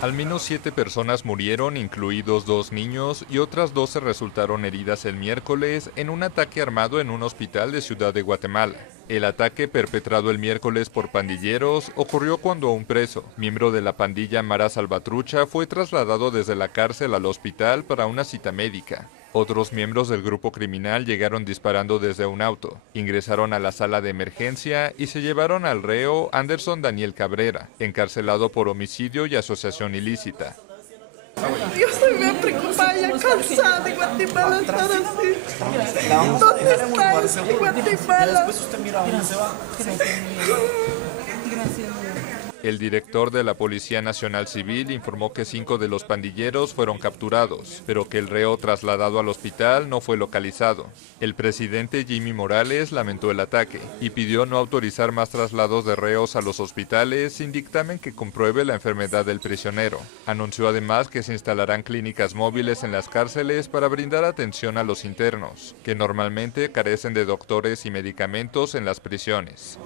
Al menos 7 personas murieron, incluidos 2 niños, y otras 12 resultaron heridas el miércoles en un ataque armado en un hospital de Ciudad de Guatemala. El ataque, perpetrado el miércoles por pandilleros, ocurrió cuando un preso, miembro de la pandilla Mara Salvatrucha, fue trasladado desde la cárcel al hospital para una cita médica. Otros miembros del grupo criminal llegaron disparando desde un auto, ingresaron a la sala de emergencia y se llevaron al reo Anderson Daniel Cabrera, encarcelado por homicidio y asociación ilícita. Yo estoy bien preocupada, ya cansada de Guatemala estar así. ¿Dónde está Guatemala? El director de la Policía Nacional Civil informó que 5 de los pandilleros fueron capturados, pero que el reo trasladado al hospital no fue localizado. El presidente Jimmy Morales lamentó el ataque y pidió no autorizar más traslados de reos a los hospitales sin dictamen que compruebe la enfermedad del prisionero. Anunció además que se instalarán clínicas móviles en las cárceles para brindar atención a los internos, que normalmente carecen de doctores y medicamentos en las prisiones.